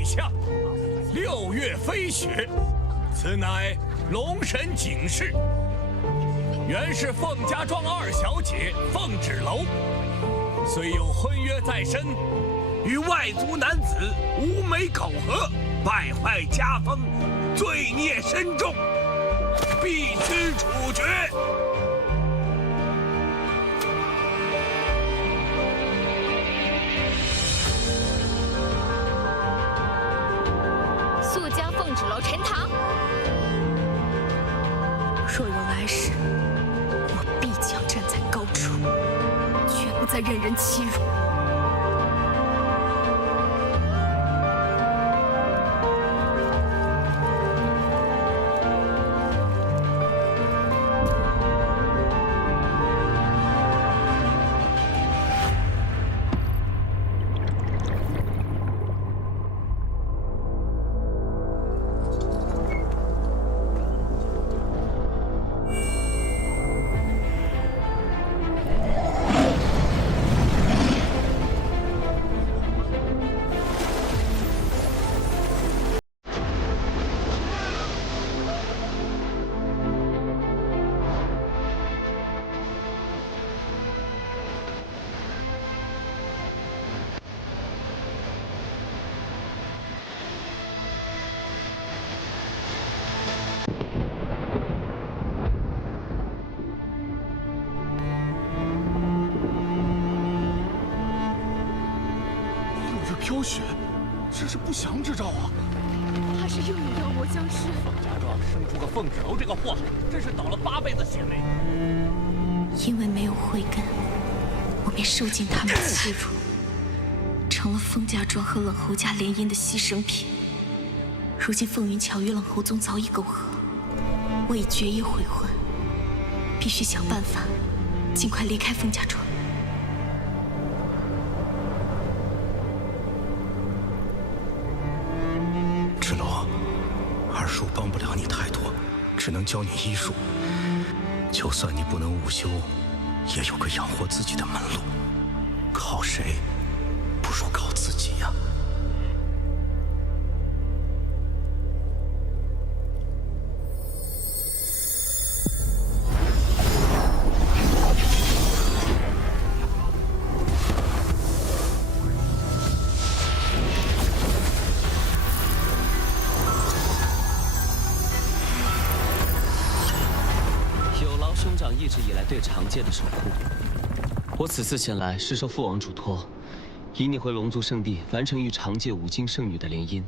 陛下，6月飞雪，此乃龙神警示。原是凤家庄2小姐凤芷楼，虽有婚约在身，与外族男子无媒苟合，败坏家风，罪孽深重，必须处决。 速将凤芷楼沉塘。若有来世，我必将站在高处，绝不再任人欺辱。飘雪，这是不祥之兆啊！怕是又有妖魔僵尸。凤家庄生出个凤芷楼这个祸害，真是倒了8辈子血霉。因为没有慧根，我便受尽他们的欺辱，成了凤家庄和冷侯家联姻的牺牲品。如今凤云桥与冷侯宗早已苟合，我已决意悔婚，必须想办法尽快离开凤家庄。 帮不了你太多，只能教你医术。就算你不能午休，也有个养活自己的门路。靠谁，不如靠自己呀。兄长一直以来对长界的守护，我此次前来是受父王嘱托，引你回龙族圣地，完成与长界5经圣女的联姻，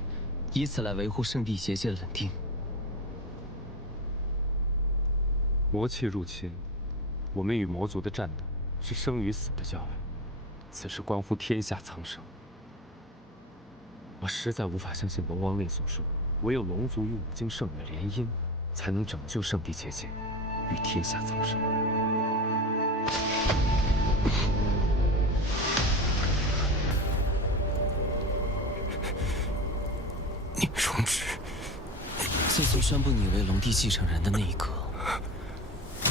以此来维护圣地结界的稳定。魔气入侵，我们与魔族的战斗是生与死的较量，此事关乎天下苍生。我实在无法相信龙王令所说，唯有龙族与5经圣女联姻，才能拯救圣地结界。 与天下苍生。宁荣止，自从宣布你为龙帝继承人的那一刻，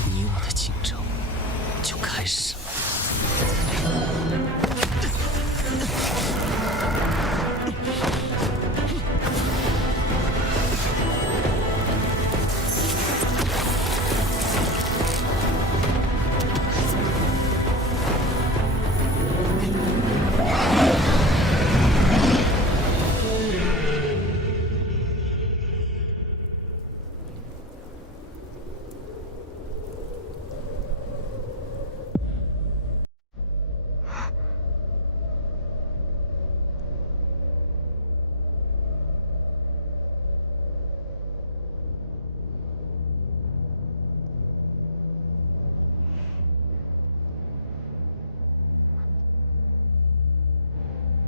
你我的竞争就开始了。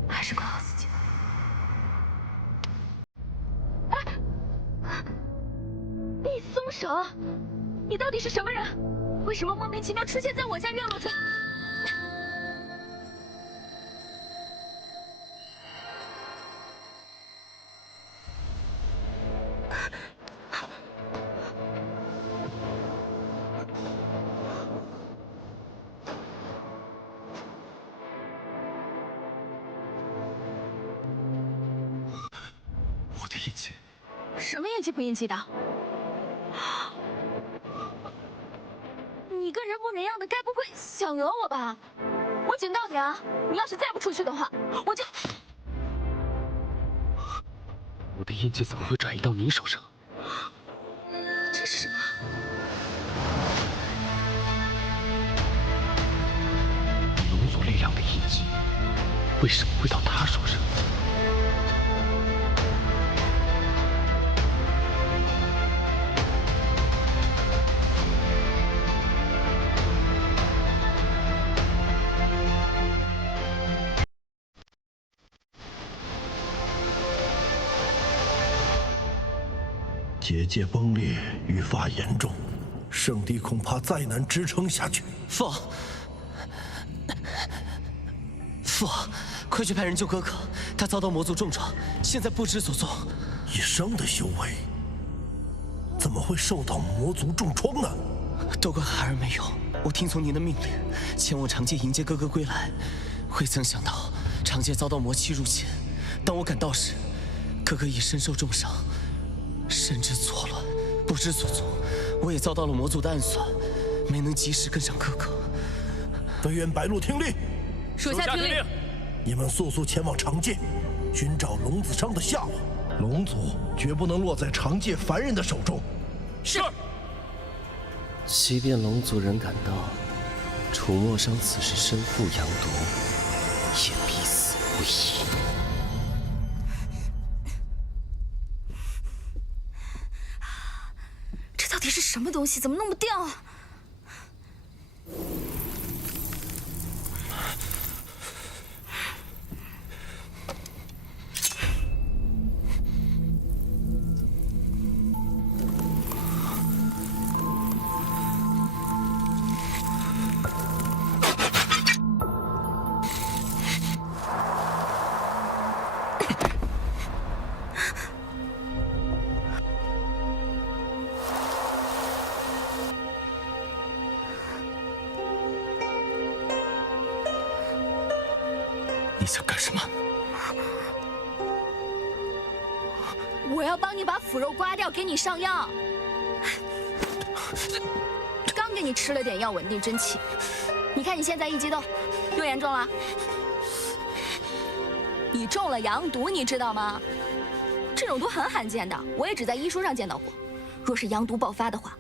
还是管好自己。你松手！你到底是什么人？为什么莫名其妙出现在我家院落中？什么硬气不硬气的？你个人模人样的，该不会想讹我吧？我警告你啊，你要是再不出去的话，我就……我的印记怎么会转移到你手上？这是什么？龙族力量的印记，为什么会到他手上？结界崩裂愈发严重，圣地恐怕再难支撑下去。父王，父王，快去派人救哥哥，他遭到魔族重创，现在不知所踪。一生的修为，怎么会受到魔族重创呢？都怪孩儿没有，我听从您的命令，前往长界迎接哥哥归来，未曾想到长界遭到魔气入侵。当我赶到时，哥哥已身受重伤。神志错乱，不知所踪，我也遭到了魔族的暗算，没能及时跟上哥哥。飞燕白鹿听令，属下听令。你们速速前往长界，寻找龙子商的下落。龙族绝不能落在长界凡人的手中。是。即便龙族人赶到，楚墨商此时身负阳毒，也必死无疑。到底是什么东西？怎么弄不掉啊？你想干什么？我要帮你把腐肉刮掉，给你上药。刚给你吃了点药，稳定真气。你看你现在一激动，又严重了。你中了阳毒，你知道吗？这种毒很罕见的，我也只在医书上见到过。若是阳毒爆发的话，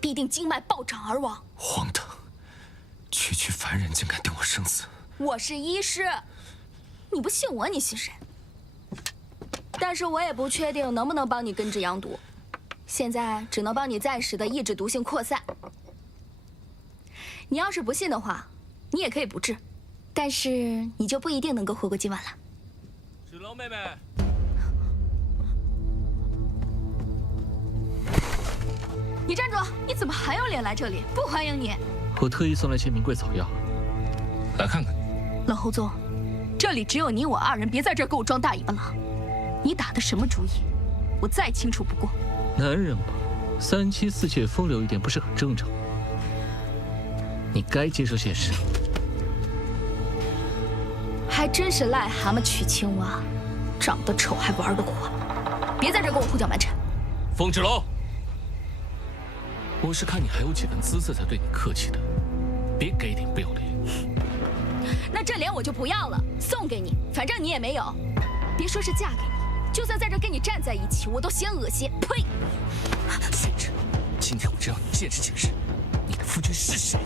必定经脉暴涨而亡。荒唐！区区凡人竟敢定我生死！我是医师。你不信我，你信谁？但是我也不确定能不能帮你根治阳毒，现在只能帮你暂时的抑制毒性扩散。你要是不信的话，你也可以不治，但是你就不一定能够活过今晚了。芷楼妹妹，你站住！你怎么还有脸来这里？不欢迎你！我特意送来些名贵草药，来看看。冷侯宗，这里只有你我二人，别在这儿给我装大尾巴狼。你打的什么主意？我再清楚不过。男人嘛，3妻4妾风流一点不是很正常？你该接受现实。还真是癞蛤蟆娶青蛙，长得丑还玩得火。别在这儿跟我胡搅蛮缠。风芷楼，我是看你还有几分姿色才对你客气的，别给脸不要脸。那这脸我就不要了，送给你，反正你也没有。别说是嫁给你，就算在这跟你站在一起，我都嫌恶心。呸！贤侄，今天我就让你见识见识，你的夫君是谁。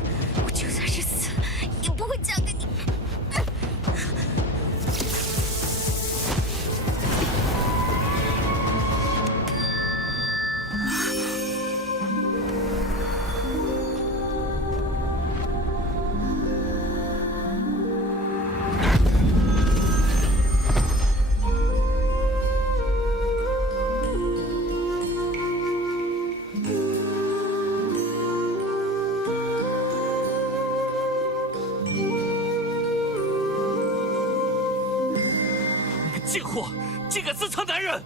我就算是死了，也不会嫁给你。贱货，竟敢自残男人！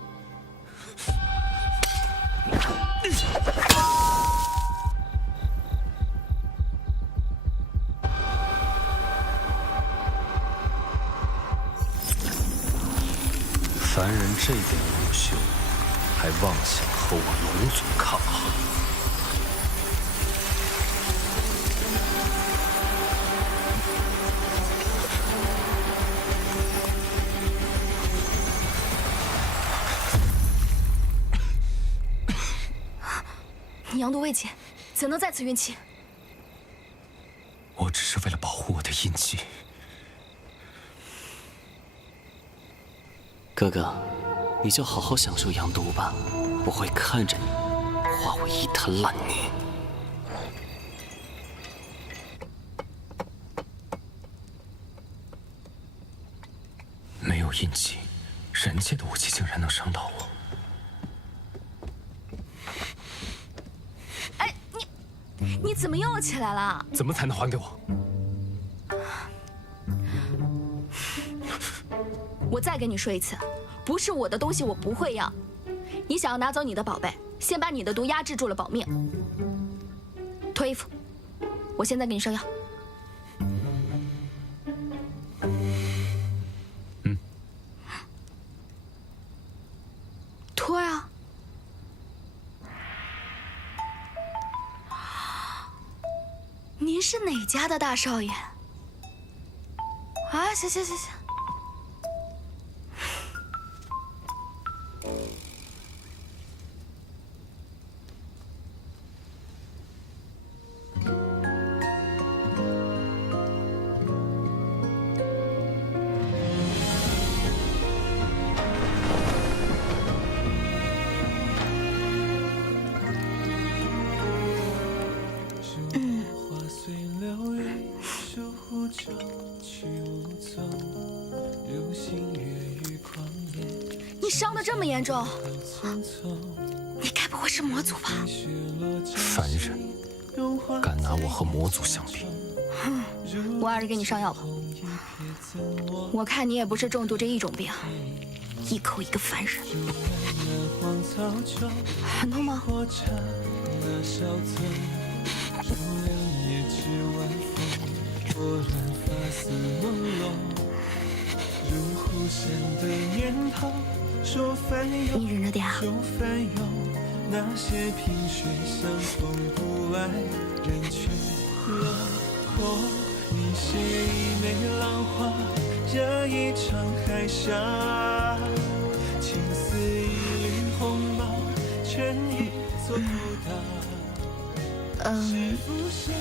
凡人这点武秀，还妄想和我龙族抗衡？你阳毒未解，怎能再次运气？我只是为了保护我的印记。哥哥，你就好好享受阳毒吧，我会看着你化为一滩烂泥。没有印记，人界的武器竟然能伤到我。哎，你怎么又起来了？怎么才能还给我？我再跟你说一次，不是我的东西我不会要。你想要拿走你的宝贝，先把你的毒压制住了保命。脱衣服，我现在给你上药。脱呀！您是哪家的大少爷？啊，行。你伤得这么严重，你该不会是魔族吧？凡人敢拿我和魔族相比？我还是给你上药吧。我看你也不是重度这一种病，一口一个凡人。很痛吗？你忍着点啊。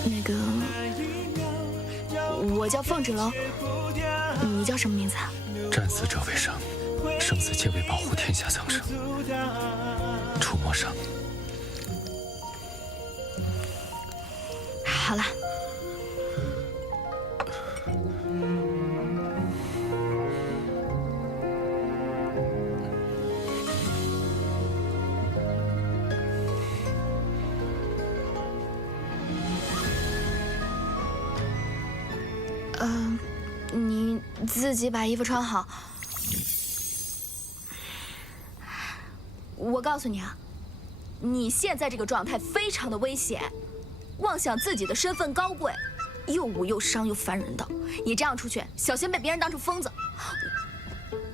那个，我叫凤芷楼，你叫什么名字啊？战死者为生，生死皆为保护天下苍生。触摸上。好了。你自己把衣服穿好。我告诉你啊，你现在这个状态非常的危险，妄想自己的身份高贵，又武又伤又烦人的，你这样出去，小心被别人当成疯子。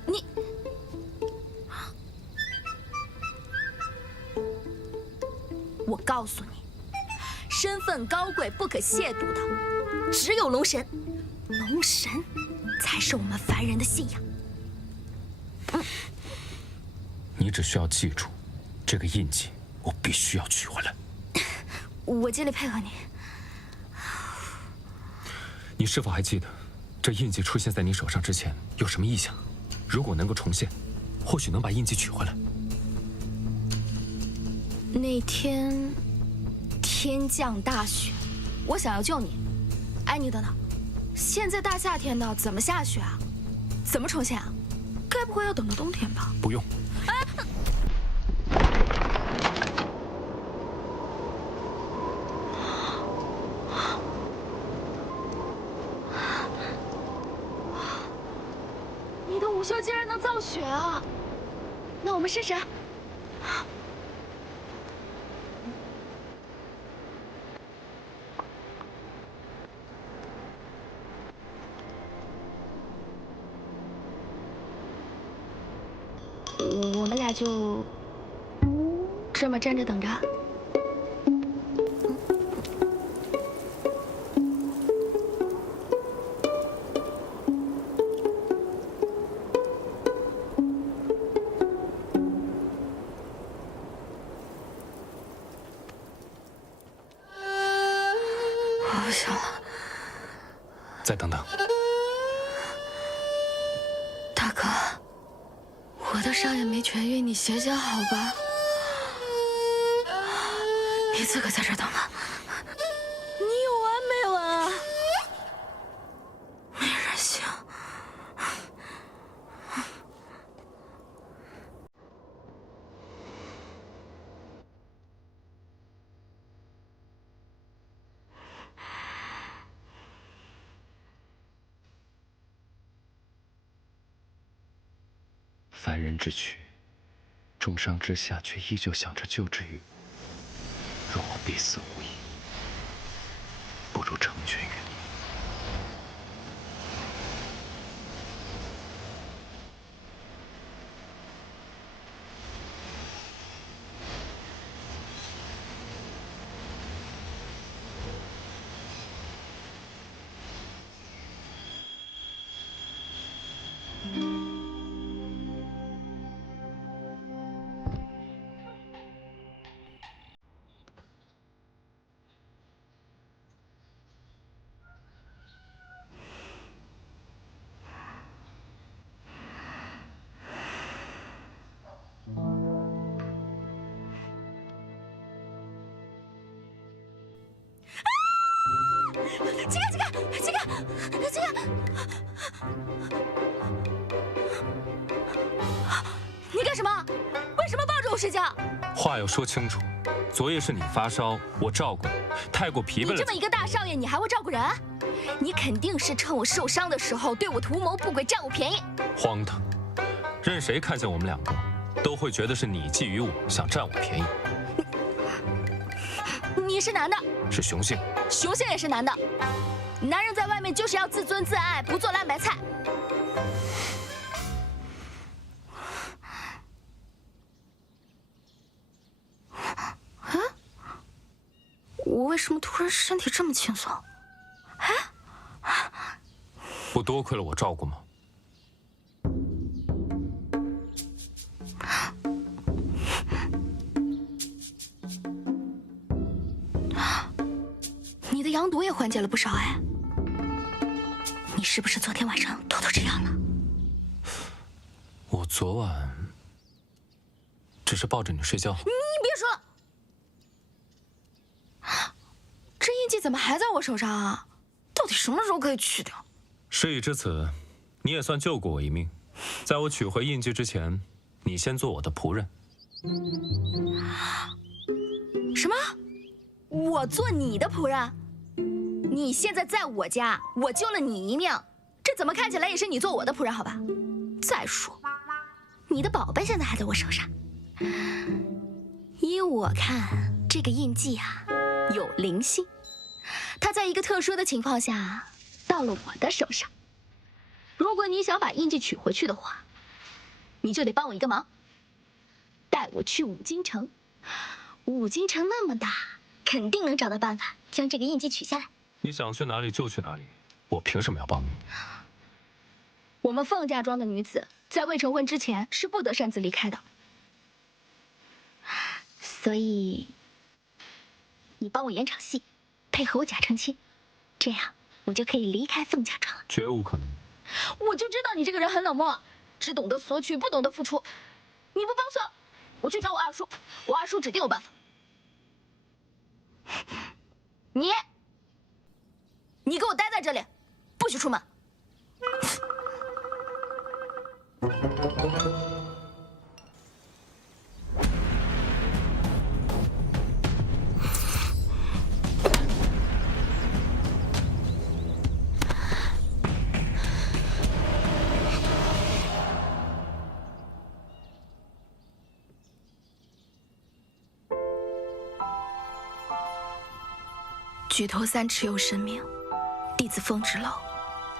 你，我告诉你，身份高贵不可亵渎的，只有龙神。龙神才是我们凡人的信仰。你只需要记住，这个印记我必须要取回来。我尽力配合你。你是否还记得，这印记出现在你手上之前有什么异象？如果能够重现，或许能把印记取回来。那天天降大雪，我想要救你。哎，你等等，现在大夏天的，怎么下雪啊？怎么重现啊？该不会要等到冬天吧？不用。你的午休竟然能造雪啊！那我们试试。我们俩就这么站着等着。我不行了。再等等。大哥，我的伤也没痊愈，你歇歇好吧？你自个在这等吧。你有完没完啊？没人性。凡人之躯，重伤之下却依旧想着救治于我。若我必死无疑，不如成全于你。这个，你干什么？为什么抱着我睡觉？话要说清楚，昨夜是你发烧，我照顾你，太过疲惫了。你这么一个大少爷，你还会照顾人？你肯定是趁我受伤的时候对我图谋不轨，占我便宜。荒唐！任谁看见我们两个，都会觉得是你觊觎我，想占我便宜。你是男的，是雄性，雄性也是男的。男人在外面就是要自尊自爱，不做烂白菜。啊？我为什么突然身体这么轻松？不多亏了我照顾吗？你的羊毒也缓解了不少哎。你是不是昨天晚上偷偷吃药了？我昨晚只是抱着你睡觉。你别说了，这印记怎么还在我手上啊？到底什么时候可以去掉？事已至此，你也算救过我一命。在我取回印记之前，你先做我的仆人。什么？我做你的仆人？你现在在我家，我救了你一命，这怎么看起来也是你做我的仆人，好吧？再说，你的宝贝现在还在我手上。依我看，这个印记啊，有灵性，它在一个特殊的情况下到了我的手上。如果你想把印记取回去的话，你就得帮我一个忙，带我去五京城。五京城那么大，肯定能找到办法将这个印记取下来。你想去哪里就去哪里，我凭什么要帮你？我们凤家庄的女子在未成婚之前是不得擅自离开的，所以你帮我演场戏，配合我假成亲，这样我就可以离开凤家庄了。绝无可能。我就知道你这个人很冷漠，只懂得索取，不懂得付出。你不帮算了，我去找我二叔，我二叔指定有办法。你给我待在这里，不许出门。举头三尺有神明，弟子凤芷楼，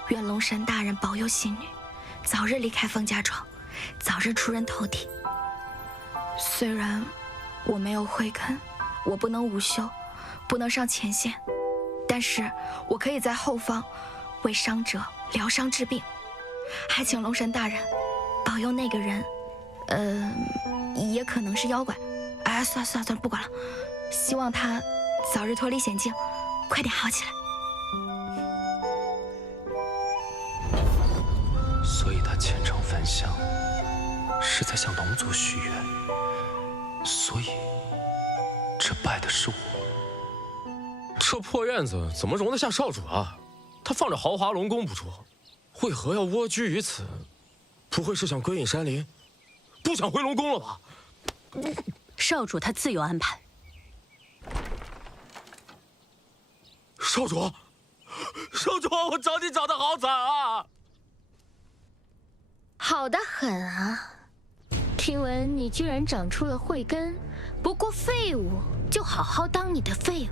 愿龙神大人保佑信女早日离开凤家庄，早日出人头地。虽然我没有慧根，我不能午休，不能上前线，但是我可以在后方为伤者疗伤治病，还请龙神大人保佑那个人，也可能是妖怪。哎，算了，不管了，希望他早日脱离险境，快点好起来。所以他虔诚焚香，是在向龙族许愿。所以，这拜的是我。这破院子怎么容得下少主啊？他放着豪华龙宫不说，为何要蜗居于此？不会是想归隐山林，不想回龙宫了吧？少主他自有安排。少主，我找你找得好惨啊！好得很啊！听闻你居然长出了慧根，不过废物就好好当你的废物。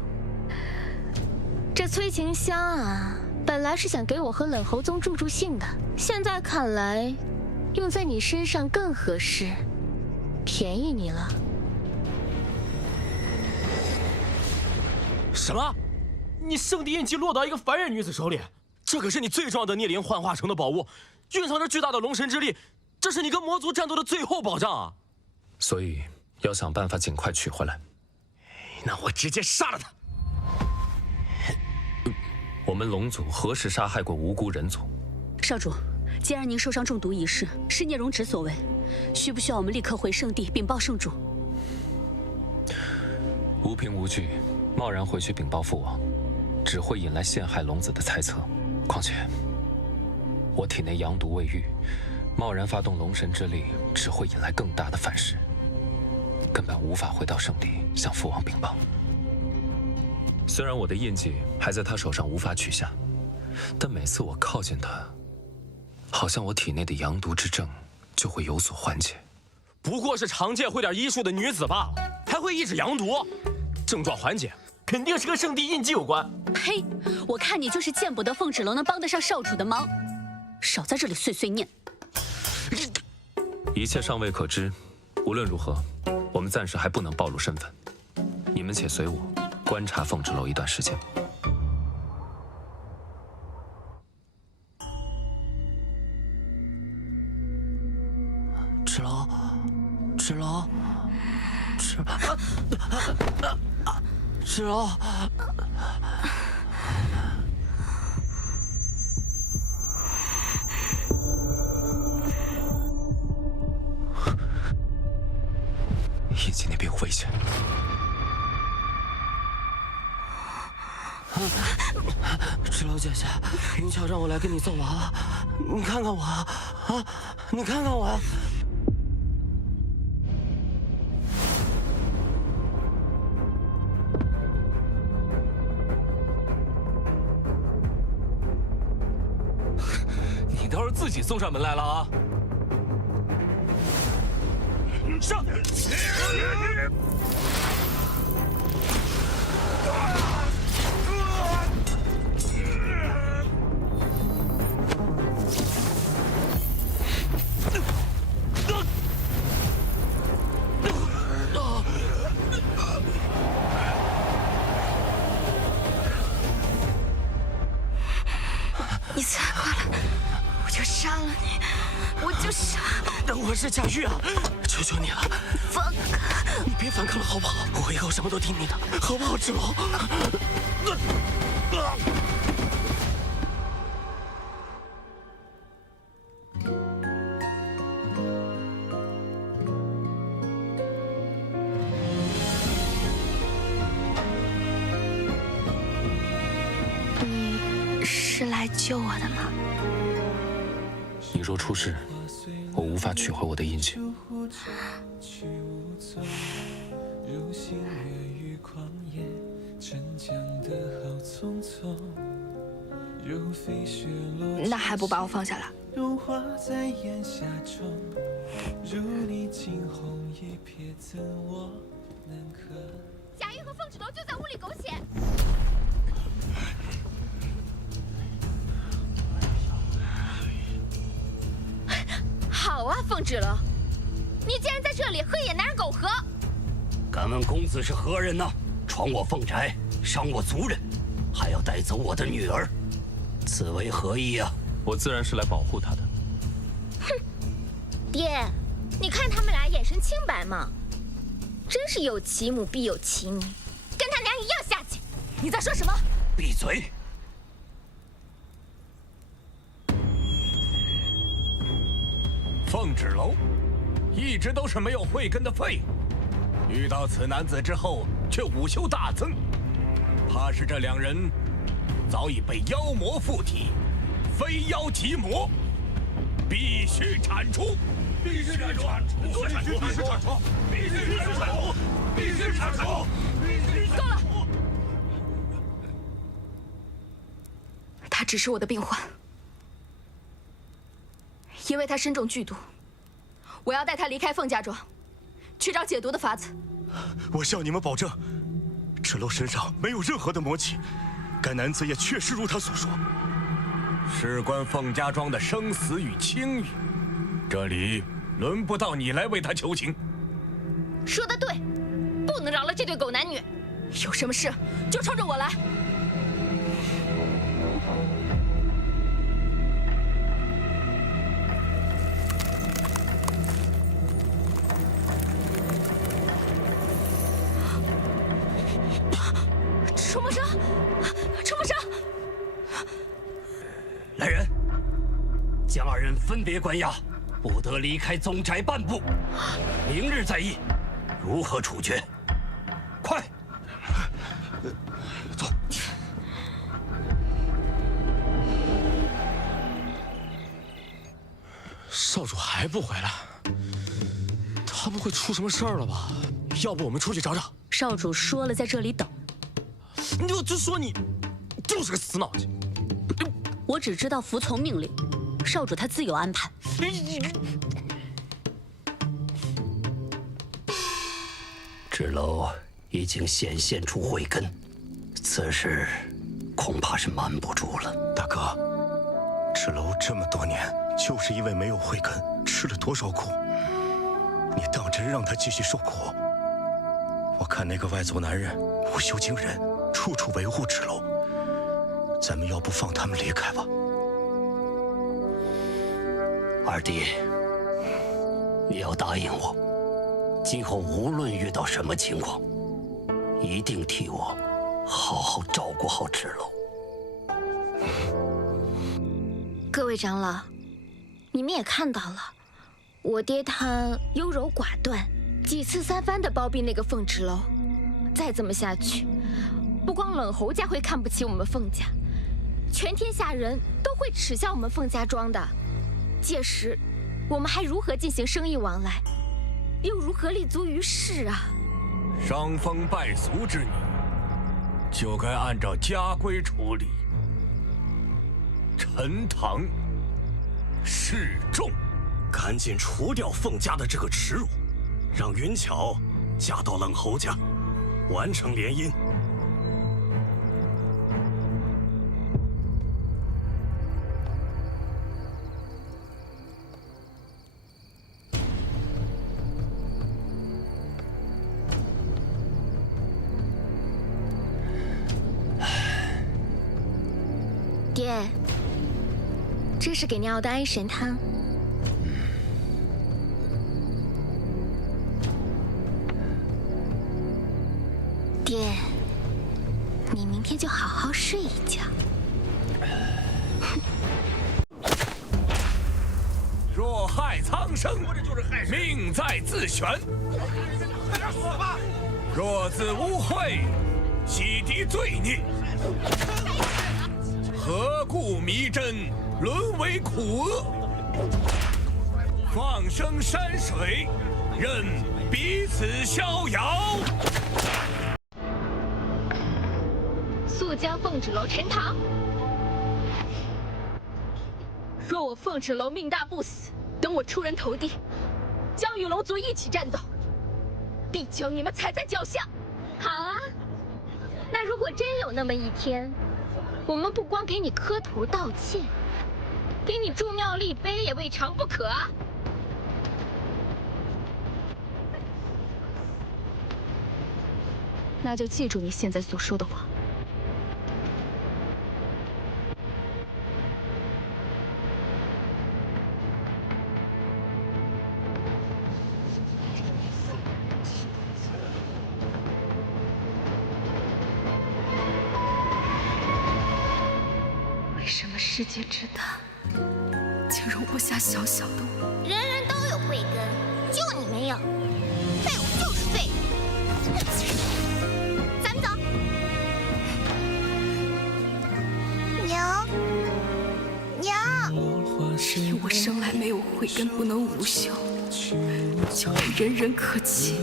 这催情香啊，本来是想给我和冷侯宗助兴的，现在看来，用在你身上更合适，便宜你了。什么？你圣地印记落到一个凡人女子手里？这可是你最重要的孽灵幻化成的宝物，蕴藏着巨大的龙神之力，这是你跟魔族战斗的最后保障啊！所以要想办法尽快取回来。那我直接杀了他！我们龙族何时杀害过无辜人族？少主，既然您受伤中毒一事是聂荣芷所为，需不需要我们立刻回圣地禀报圣主？无凭无据，贸然回去禀报父王，只会引来陷害龙子的猜测。况且，我体内阳毒未愈，贸然发动龙神之力，只会引来更大的反噬，根本无法回到圣地向父王禀报。虽然我的印记还在他手上无法取下，但每次我靠近他，好像我体内的阳毒之症就会有所缓解。不过是常见会点医术的女子罢了，还会抑制阳毒，症状缓解肯定是跟圣地印记有关。呸！我看你就是见不得凤芷楼能帮得上少主的忙，少在这里碎碎念。一切尚未可知，无论如何，我们暂时还不能暴露身份。你们且随我观察凤芷楼一段时间。芷楼，芷楼，芷楼。印记那边有危险。芷楼姐姐，云巧让我来跟你送娃娃，你看看我啊，你看看我。你倒是自己送上门来了啊！上！你再过来，我就杀了你！我就杀！我是贾玉啊，求求你了，放开！你别反抗了好不好？我以后什么都听你的，好不好，芷楼？你是来救我的吗？你若出事，我无法取回我的印记。那还不把我放下来？贾玉和凤芷楼就在屋里苟且。好啊，凤芷楼，你竟然在这里和野男人苟合！敢问公子是何人呢？闯我凤宅，伤我族人，还要带走我的女儿，此为何意啊？我自然是来保护她的。哼，爹，你看他们俩眼神清白吗？真是有其母必有其女，跟他娘一样下贱。你在说什么？闭嘴！凤芷楼一直都是没有慧根的废物，遇到此男子之后却武修大增，怕是这两人早已被妖魔附体，非妖即魔，必须铲除！必须铲除！必须铲除！必须铲除！必须铲除！必须铲除！够了！他只是我的病患，因为他身中剧毒，我要带他离开凤家庄，去找解毒的法子。我向你们保证，芷楼身上没有任何的魔气，该男子也确实如他所说。事关凤家庄的生死与清誉，这里轮不到你来为他求情。说得对，不能饶了这对狗男女。有什么事就冲着我来。触摸伤，触摸伤。来人，将二人分别关押，不得离开宗宅半步。明日再议，如何处决？快！走。少主还不回来，他不会出什么事儿了吧？要不我们出去找找？少主说了，在这里等。我就说你就是个死脑筋。我只知道服从命令，少主他自有安排。芷楼已经显现出慧根，此事恐怕是瞒不住了。大哥，芷楼这么多年就是因为没有慧根，吃了多少苦？你当真让他继续受苦？我看那个外族男人无修惊人，处处维护芷楼，咱们要不放他们离开吧？二弟，你要答应我，今后无论遇到什么情况，一定替我好好照顾好芷楼。各位长老，你们也看到了，我爹他优柔寡断，几次三番的包庇那个凤芷楼。再这么下去，不光冷侯家会看不起我们凤家，全天下人都会耻笑我们凤家庄的。届时，我们还如何进行生意往来，又如何立足于世啊？伤风败俗之女，就该按照家规处理。陈塘示众，赶紧除掉凤家的这个耻辱，让云巧嫁到冷侯家，完成联姻。爹，这是给你熬的安神汤。爹，你明天就好好睡一觉。若害苍生，命在自悬。快点死吧！若自污秽，洗涤罪孽。何故迷真，沦为苦厄？放生山水，任彼此逍遥。速将凤芷楼陈塘。若我凤芷楼命大不死，等我出人头地，将与龙族一起战斗，必将你们踩在脚下。好啊，那如果真有那么一天，我们不光给你磕头道歉，给你筑庙立碑也未尝不可啊。那就记住你现在所说的话。为什么世界之大，竟容不下小小的我？人人都有慧根，就你没有。废物就是废物。咱们走。娘，娘，是因我生来没有慧根，不能无修，就连人人可欺，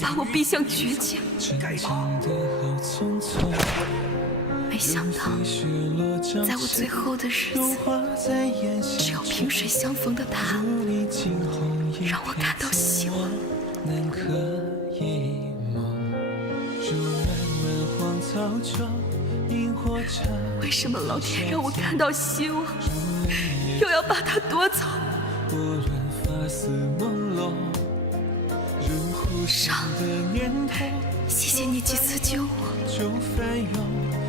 把我逼向绝境。没想到，在我最后的日子，只有萍水相逢的他，让我感到希望。为什么老天让我看到希望，又要把它夺走？上，谢谢你几次救我，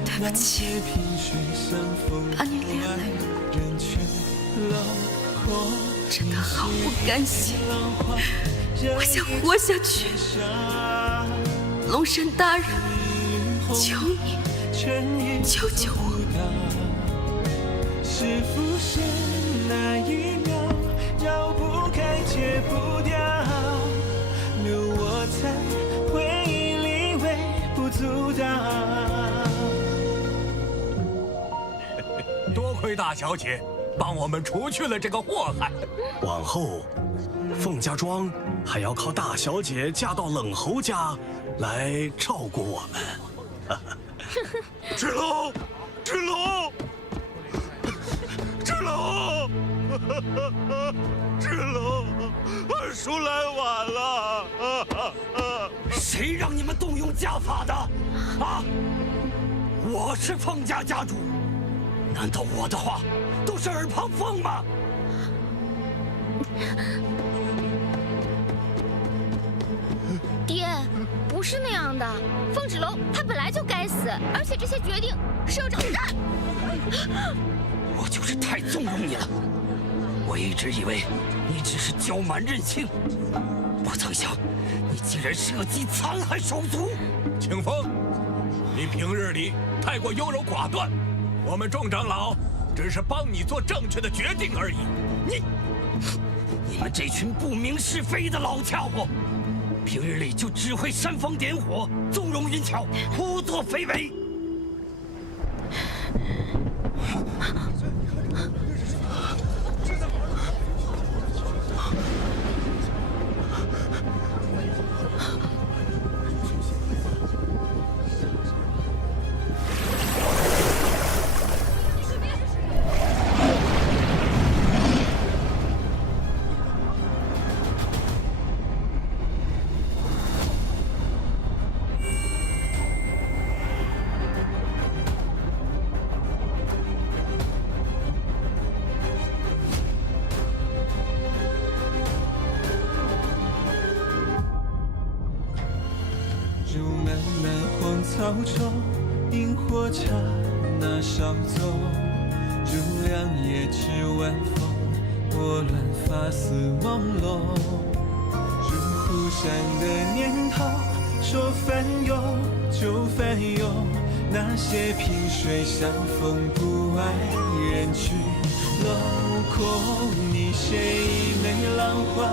对不起，把你连累了，真的好不甘心，我想活下去。龙神大人，求你救救我！是不是那一秒绕不开戒不掉，留我在回忆里微不足道。多亏大小姐帮我们除去了这个祸害。往后，凤家庄还要靠大小姐嫁到冷侯家来照顾我们。芷龙，芷龙，芷龙，芷龙，二叔来晚了。谁让你们动用家法的？啊！我是凤家家主，难道我的话都是耳旁风吗？爹，不是那样的。凤芷楼他本来就该死，而且这些决定是由这……我就是太纵容你了。我一直以为你只是骄蛮任性，不曾想你竟然设计残害手足。清风，你平日里太过优柔寡断，我们众长老只是帮你做正确的决定而已。你们这群不明是非的老家伙，平日里就只会煽风点火、纵容淫巧、胡作非为。草中，萤火刹那稍走，如两夜之晚风，拨乱发丝朦胧。如忽闪的念头，说翻涌就翻涌，那些萍水相逢不爱人去楼空。你写一枚浪花，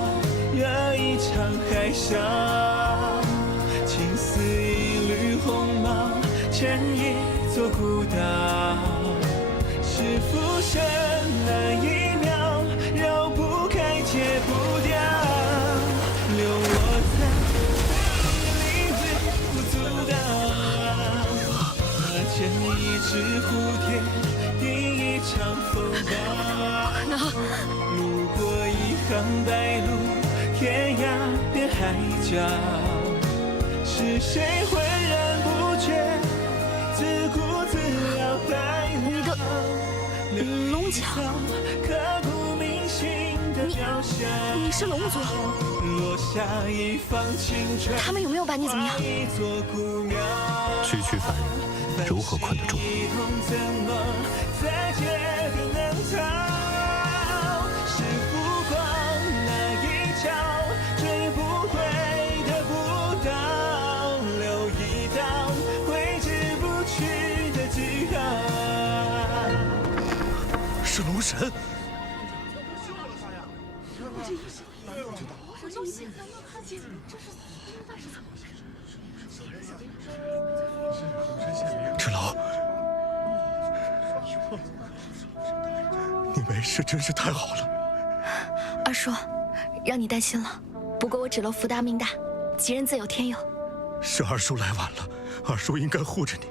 惹一场海啸，情似一缕鸿毛，牵一座孤岛。是浮生那一秒，绕不开，戒不掉，留我在回忆里微不足道。牵一只蝴蝶，迎一场风暴。路过一行白鹭，天涯变海角。是谁浑然不觉，自顾自摇摆。你的龙角，刻骨铭心的你是龙族？他们有没有把你怎么样？区区凡人，如何困得住？是龙神。 芷楼，你没事真是太好了。二叔，让你担心了。不过我芷楼福大命大，吉人自有天佑。是二叔来晚了，二叔应该护着你。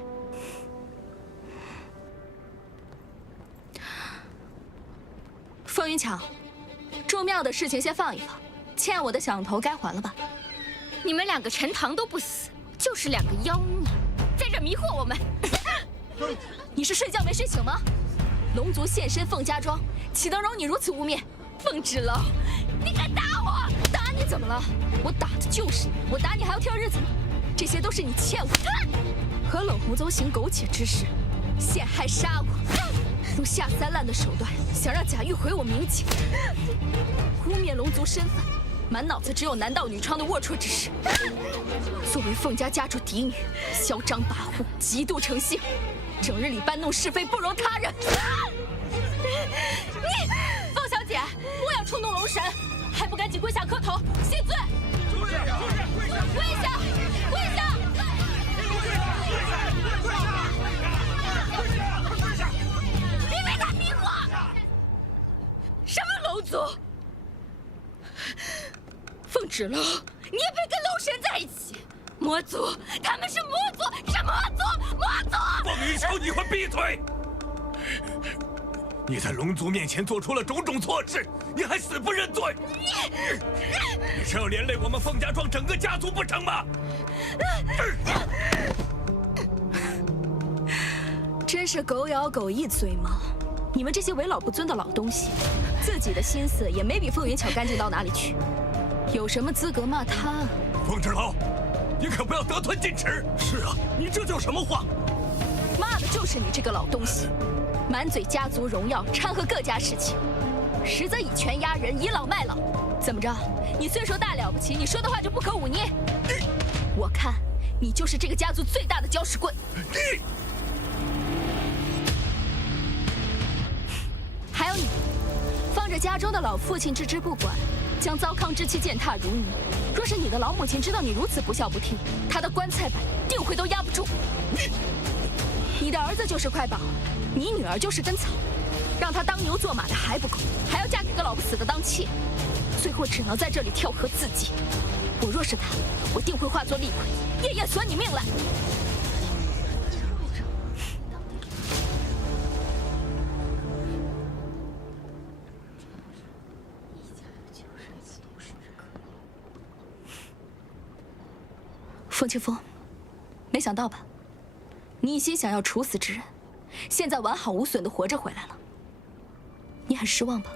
凤云桥，住庙的事情先放一放，欠我的响头该还了吧？你们两个陈塘都不死，就是两个妖孽，在这迷惑我们。你是睡觉没睡醒吗？龙族现身凤家庄，岂能容你如此污蔑？凤芷楼，你敢打我？打你怎么了？我打的就是你，我打你还要挑日子吗？这些都是你欠我的。和冷红宗行苟且之事，陷害杀我，用下三滥的手段想让贾玉毁我名节，污蔑龙族身份，满脑子只有男盗女娼的龌龊之事。作为凤家家主嫡女，嚣张跋扈，极度成性，整日里搬弄是非，不容他人。你，凤小姐，莫要触怒龙神，还不赶紧跪下磕头谢罪！跪下，跪下！别被他迷惑！什么龙族？凤芷楼，你也配跟龙神在一起？魔族，他们是魔族，是魔族，魔族！凤云桥，你快闭嘴！你在龙族面前做出了种种错事，你还死不认罪！你是要连累我们凤家庄整个家族不成吗？真是狗咬狗一嘴毛！你们这些为老不尊的老东西，自己的心思也没比凤云巧干净到哪里去，有什么资格骂他啊？凤芷楼，你可不要得寸进尺！是啊，你这叫什么话？骂的就是你这个老东西，满嘴家族荣耀，掺和各家事情，实则以权压人，倚老卖老。怎么着？你虽说大了不起，你说的话就不可忤逆？我看你就是这个家族最大的搅屎棍。还有你，放着家中的老父亲置之不管，将糟糠之妻践踏如泥。若是你的老母亲知道你如此不孝不悌，她的棺材板定会都压不住。你的儿子就是块宝，你女儿就是根草，让她当牛做马的还不够，还要嫁给个老不死的当妾，最后只能在这里跳河自尽。我若是他，我定会化作厉鬼，夜夜索你命来。凤清风，没想到吧？你一心想要处死之人，现在完好无损的活着回来了，你很失望吧？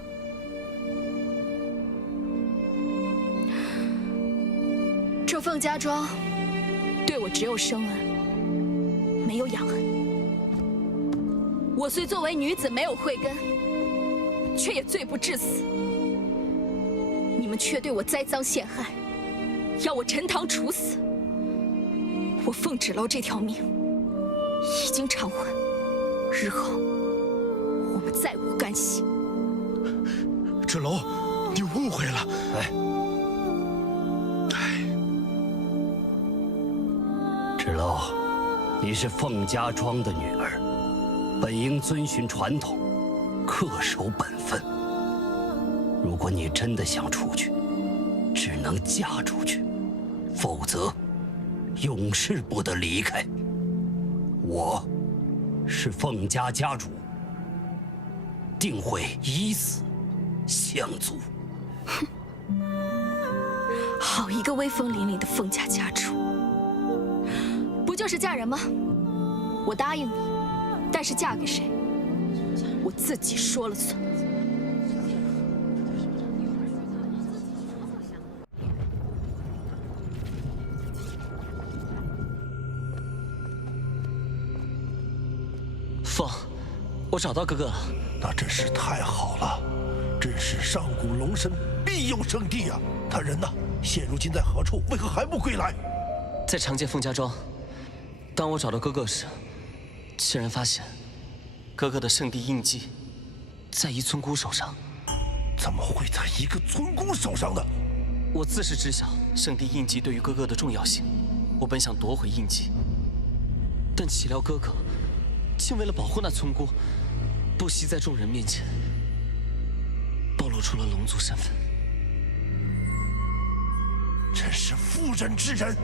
这凤家庄对我只有生恩，没有养恩。我虽作为女子没有慧根，却也罪不至死。你们却对我栽赃陷害，要我陈塘处死。我凤芷楼这条命已经偿还，日后我们再无干系。芷楼，你误会了。芷楼，你是凤家庄的女儿，本应遵循传统，恪守本分。如果你真的想出去，只能嫁出去，否则永世不得离开。我是凤家家主，定会以死相阻。哼，好一个威风凛凛的凤家家主！不就是嫁人吗？我答应你，但是嫁给谁，我自己说了算。我找到哥哥了。那真是太好了，真是上古龙神庇佑圣地啊！他人呢？现如今在何处？为何还不归来？在长界凤家庄。当我找到哥哥时，竟然发现哥哥的圣地印记在一村姑手上。怎么会在一个村姑手上呢？我自是知晓圣地印记对于哥哥的重要性，我本想夺回印记，但岂料哥哥竟为了保护那村姑，不惜在众人面前暴露出了龙族身份。真是妇人之仁！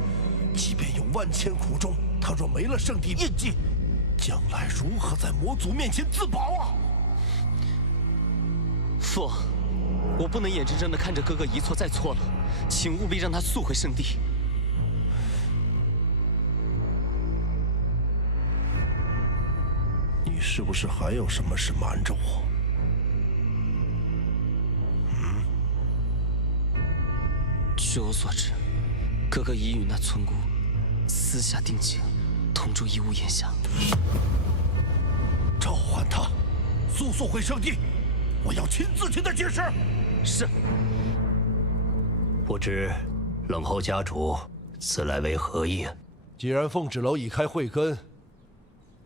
即便有万千苦衷，他若没了圣地印记，将来如何在魔族面前自保啊？父王，我不能眼睁睁地看着哥哥一错再错了，请务必让他速回圣地。你是不是还有什么事瞒着我？据我所知，哥哥已与那村姑私下定情，同住一屋檐下。召唤他，速速回圣地！我要亲自听他解释。是。不知冷侯家主此来为何意？既然凤纸楼已开慧根，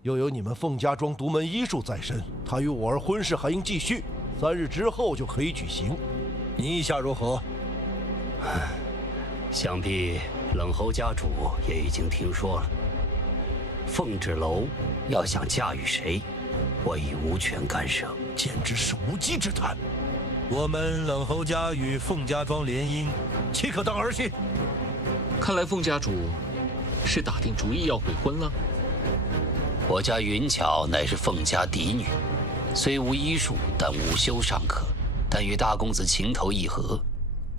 又有你们凤家庄独门医术在身，他与我儿婚事还应继续，3日之后就可以举行。你意下如何？想必冷侯家主也已经听说了。凤纸楼要想嫁与谁，我已无权干涉，简直是无稽之谈。我们冷侯家与凤家庄联姻，岂可当儿戏？看来凤家主是打定主意要悔婚了。我家云巧乃是凤家嫡女，虽无医术，但午休尚可。但与大公子情投意合，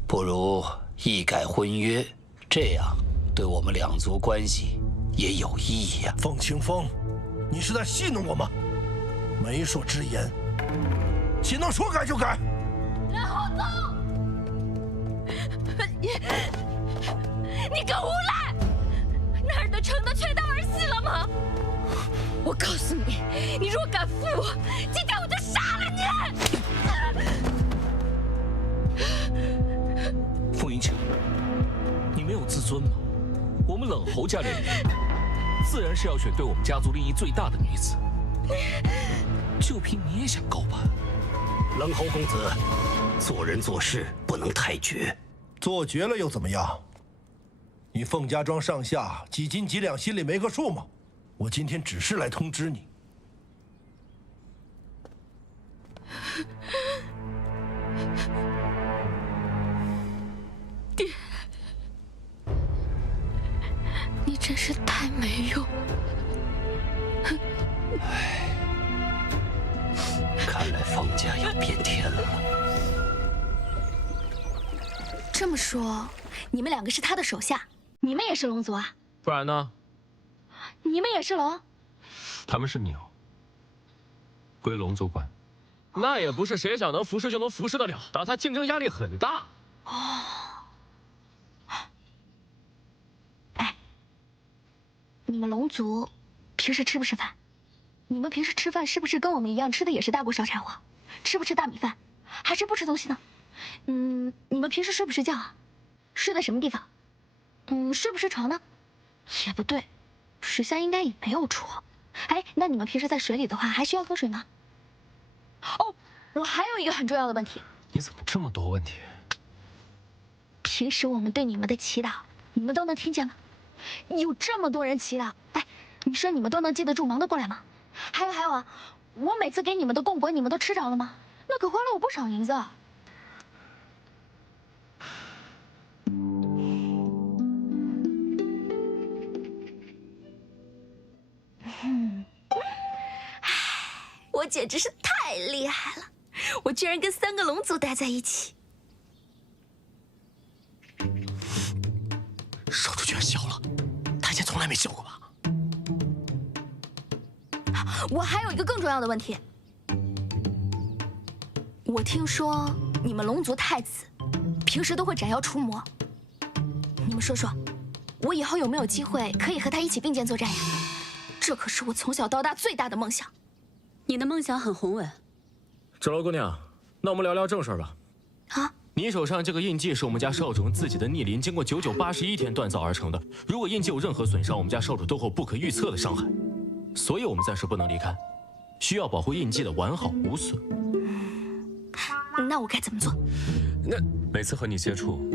不如一改婚约，这样对我们两族关系也有意义呀。凤清风，你是在戏弄我吗？媒妁之言，岂能说改就改？蓝后宗，你个无赖！那儿的成的全当儿戏了吗？我告诉你，你若敢负我，今天我就杀了你！凤云清，你没有自尊吗？我们冷侯家联姻，自然是要选对我们家族利益最大的女子。就凭你也想高攀？冷侯公子，做人做事不能太绝。做绝了又怎么样？你凤家庄上下几斤几两，心里没个数吗？我今天只是来通知你。爹，你真是太没用了。唉，看来凤家要变天了。这么说，你们2个是他的手下，你们也是龙族啊？不然呢？你们也是龙？他们是鸟，归龙族管。那也不是谁想能服侍就能服侍得了的，他竞争压力很大。哦。哎，你们龙族平时吃不吃饭？你们平时吃饭是不是跟我们一样吃的也是大锅烧柴火？吃不吃大米饭？还是不吃东西呢？你们平时睡不睡觉啊？睡在什么地方？睡不睡床呢？也不对，水下应该也没有床。哎，那你们平时在水里的话，还需要喝水吗？哦，我还有一个很重要的问题。你怎么这么多问题？平时我们对你们的祈祷，你们都能听见吗？有这么多人祈祷，哎，你说你们都能记得住，忙得过来吗？还有啊，我每次给你们的贡果，你们都吃着了吗？那可花了我不少银子。我简直是太厉害了！我居然跟3个龙族待在一起。少主居然笑了，他以前从来没笑过吧？我还有一个更重要的问题。我听说你们龙族太子平时都会斩妖除魔，你们说说，我以后有没有机会可以和他一起并肩作战呀？这可是我从小到大最大的梦想。你的梦想很宏伟。芷楼姑娘，那我们聊聊正事吧。啊？你手上这个印记是我们家少主用自己的逆鳞经过9981天锻造而成的。如果印记有任何损伤，我们家少主都会有不可预测的伤害，所以我们暂时不能离开，需要保护印记的完好无损。那我该怎么做？每次和你接触，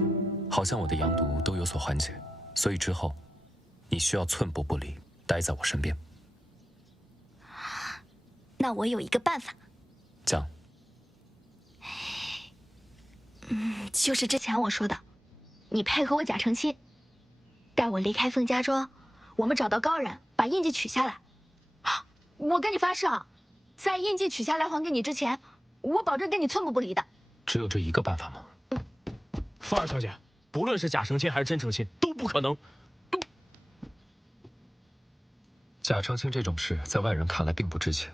好像我的阳毒都有所缓解，所以之后，你需要寸步不离，待在我身边。那我有一个办法。讲。就是之前我说的，你配合我假成亲，带我离开凤家庄，我们找到高人，把印记取下来。我跟你发誓啊，在印记取下来还给你之前，我保证跟你寸步不离的。只有这一个办法吗？凤儿小姐，不论是假成亲还是真成亲，都不可能。假成亲这种事，在外人看来并不值钱，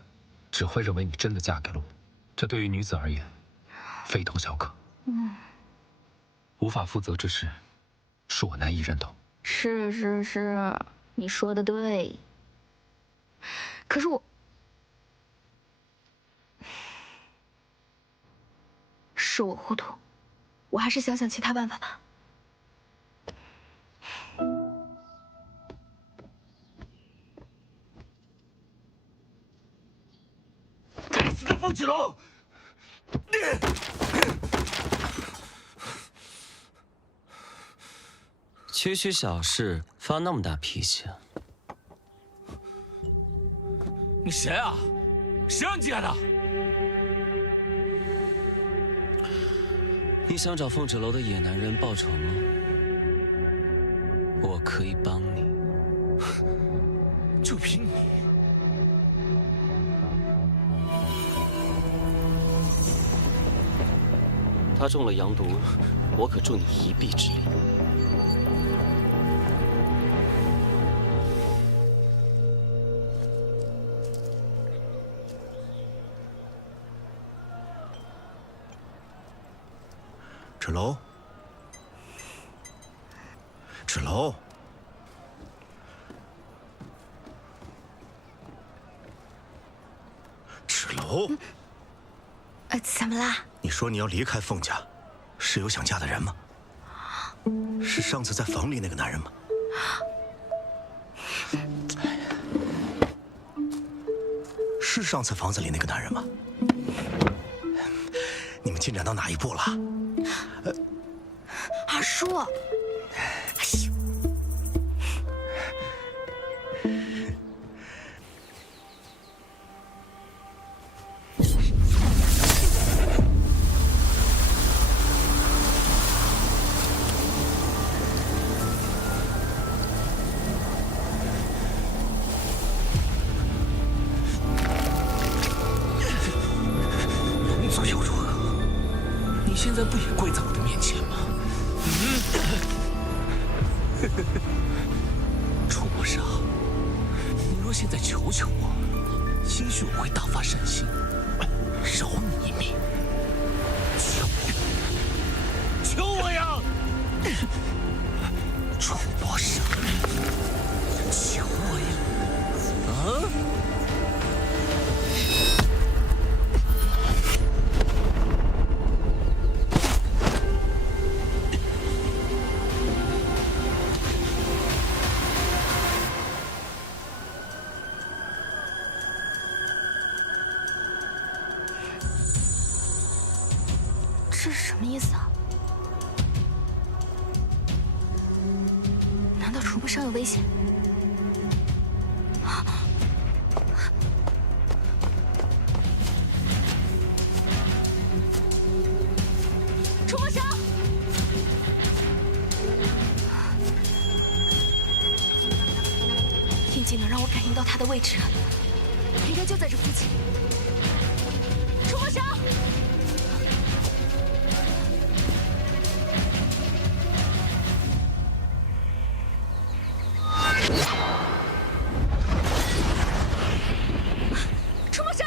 只会认为你真的嫁给了我。这对于女子而言，非同小可。无法负责之事，恕我难以认同。是，你说的对。可是是我糊涂，我还是想想其他办法吧。该死的风芷楼！区区小事发那么大脾气？你谁啊？谁让你进来的？你想找凤芷楼的野男人报仇吗？我可以帮你。就凭你？他中了阳毒，我可助你一臂之力。芷楼，芷楼，芷楼，怎么啦？你说你要离开凤家，是有想嫁的人吗？是上次在房里那个男人吗？是上次房子里那个男人吗？你们进展到哪一步了？二叔，龙族又如何？你现在不也跪在我的面前吗？楚墨杀，你若现在求求我，兴许我会大发善心，饶你一命。求我呀！楚墨杀，求我呀！啊！这是什么意思啊？难道楚墨伤有危险？楚墨伤！印记能让我感应到他的位置，应该就在这附近。楚墨伤！楚墨伤！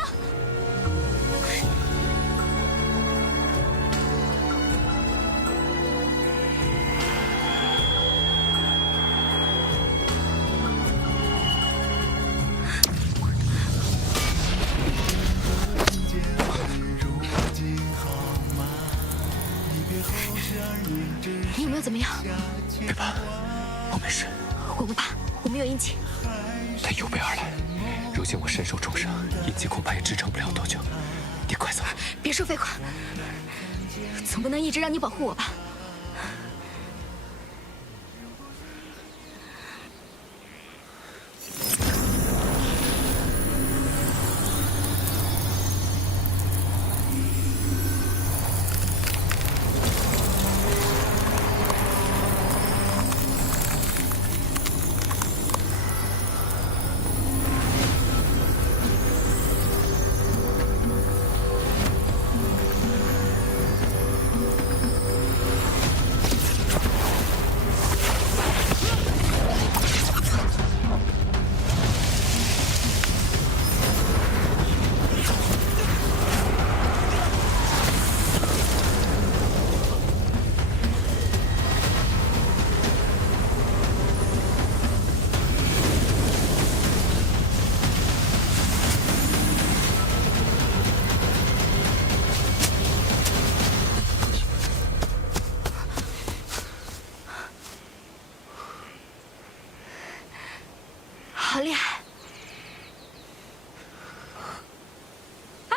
又怎么样？别怕，我没事。我不怕，我们有印记。他有备而来，如今我身受重伤，印记恐怕也支撑不了多久。你快走！别说废话，总不能一直让你保护我吧？好厉害！哎，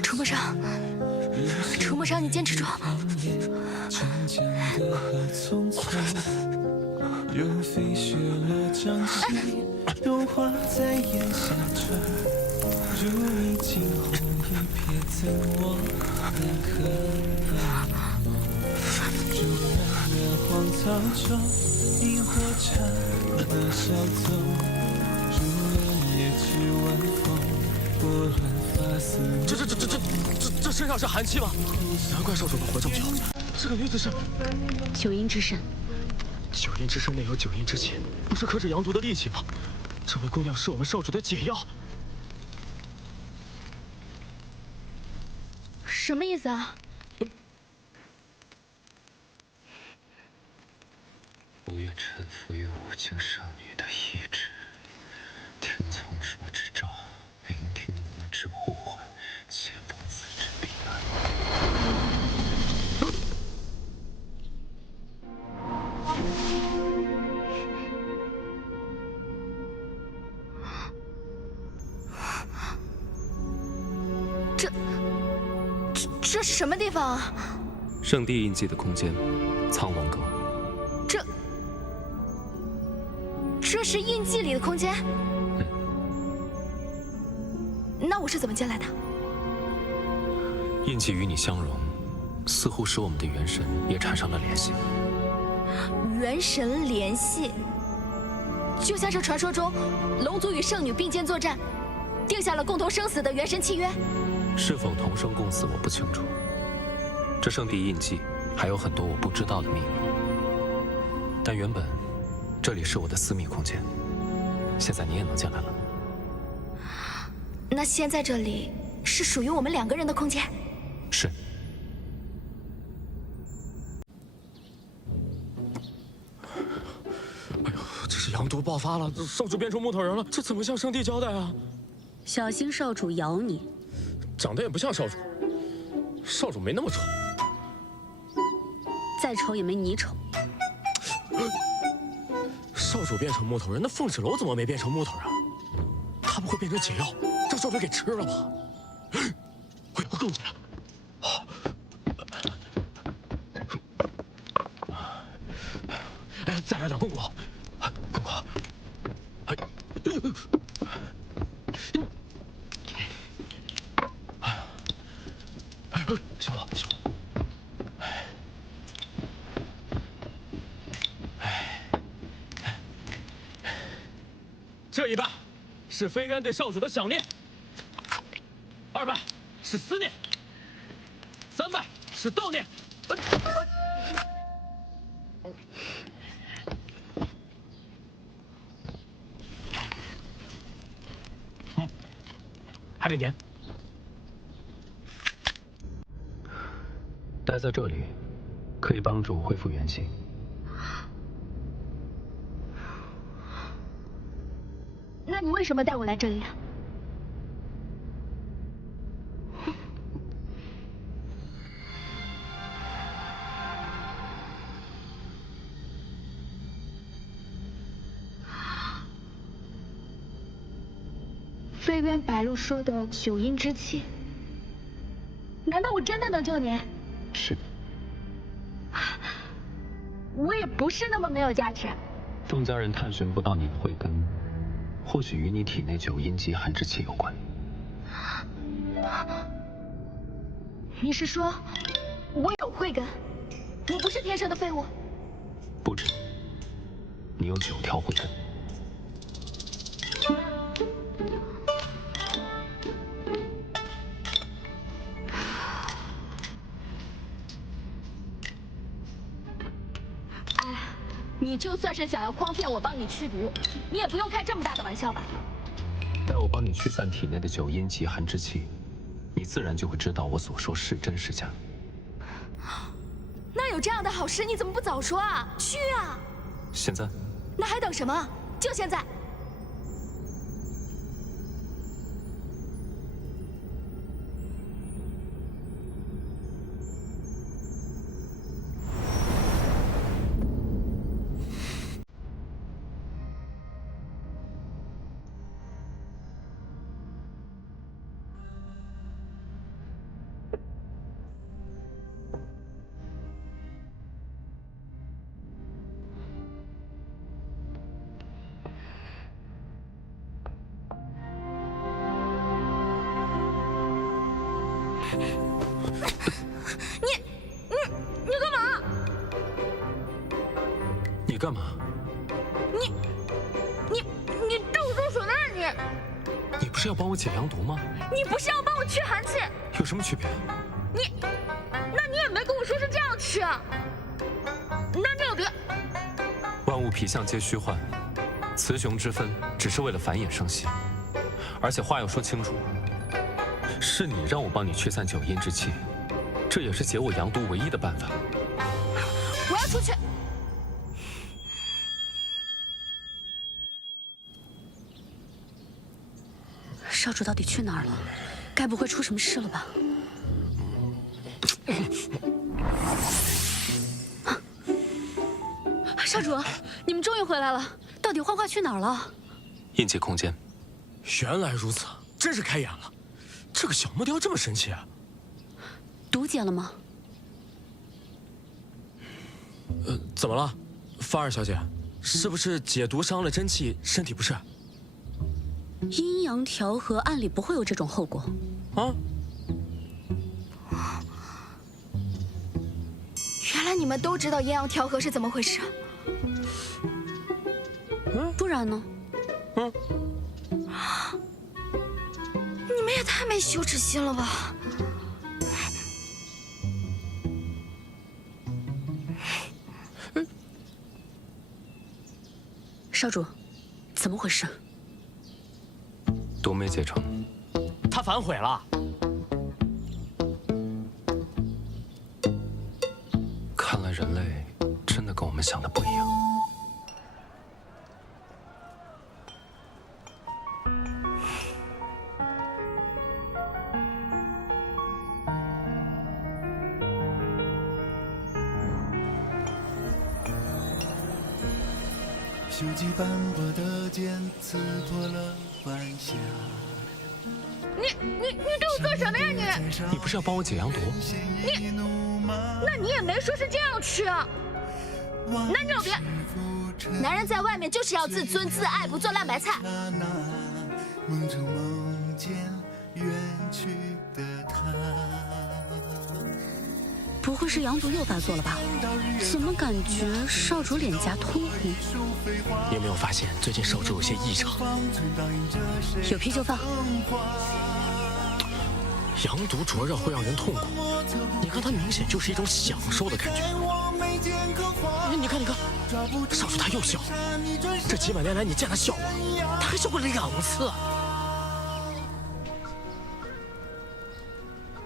楚墨生，楚墨生，你坚持住！有飞雪落掌心，融化在眼下转，如你惊鸿一瞥，赠我那颗梦。竹满园荒草中，萤火刹那稍纵，如人也知晚风，拨乱发丝。这身上是寒气吗？难怪少主能活这么久。这个女子是九阴之身。九阴之身内有九阴之气，不是克制阳毒的利器吗？这位姑娘是我们少主的解药。什么意思啊？不愿臣服于五经圣女的意志，听从说之诏，聆听吾之呼唤，前往此之彼岸。这是什么地方啊？圣地印记的空间，苍龙阁。这是印记里的空间？那我是怎么进来的？印记与你相融，似乎使我们的元神也产生了联系。元神联系，就像是传说中龙族与圣女并肩作战，定下了共同生死的元神契约。是否同生共死，我不清楚。这圣地印记还有很多我不知道的秘密。但原本这里是我的私密空间，现在你也能进来了。那现在这里是属于我们2个人的空间？是。哎呦，这是阳毒爆发了，少主变成木头人了，这怎么向圣地交代啊？小心少主咬你。长得也不像少主，少主没那么丑，再丑也没你丑。少主变成木头人，那凤纸楼怎么没变成木头人？他不会变成解药，让少主给吃了吧？我有个更难。再来点功果，功果。行了，行了。这一半是飞恩对少主的想念，2半是思念，3半是悼念。还得粘。待在这里，可以帮助恢复元气。那你为什么带我来这里啊？飞边白鹿说的九阴之气，难道我真的能救您？是的。我也不是那么没有价值。凤家人探寻不到你的慧根，或许与你体内九阴极寒之气有关。你是说，我有慧根，我不是天生的废物？不止，你有9条慧根。你就算是想要诓骗我帮你驱毒，你也不用开这么大的玩笑吧？待我帮你驱散体内的九阴极寒之气，你自然就会知道我所说是真是假。那有这样的好事，你怎么不早说啊？去啊！现在？那还等什么？就现在！你干嘛？你干嘛？你动手手呢？你不是要帮我解阳毒吗？你不是要帮我驱寒气？有什么区别？那你也没跟我说是这样驱啊？那你有别？万物皮相皆虚幻，雌雄之分只是为了繁衍生息。而且话要说清楚，是你让我帮你驱散九阴之气，这也是解我阳毒唯一的办法。我要出去。少主到底去哪儿了？该不会出什么事了吧？少主，你们终于回来了！到底幻化去哪儿了？印记空间。原来如此，真是开眼了。这个小木雕这么神奇啊！毒解了吗？怎么了，芳儿小姐？是不是解毒伤了真气，身体不适？阴阳调和，按理不会有这种后果。啊！原来你们都知道阴阳调和是怎么回事。不然呢？你们也太没羞耻心了吧！少主，怎么回事？毒没解成，他反悔了。看来人类真的跟我们想的不一样。锈迹斑驳的剑刺破了晚霞。你对我做什么呀你？你不是要帮我解阳毒？那你也没说是这样驱啊。那你有别？男人在外面就是要自尊自爱，不做烂白菜。梦中梦见远去的他。不会是阳毒又发作了吧？怎么感觉少主脸颊通红？你有没有发现最近少主有些异常？有屁就放。阳毒灼热会让人痛苦，你看他明显就是一种享受的感觉。你看，少主他又笑，这几百年来你见他笑过，他还笑过2次。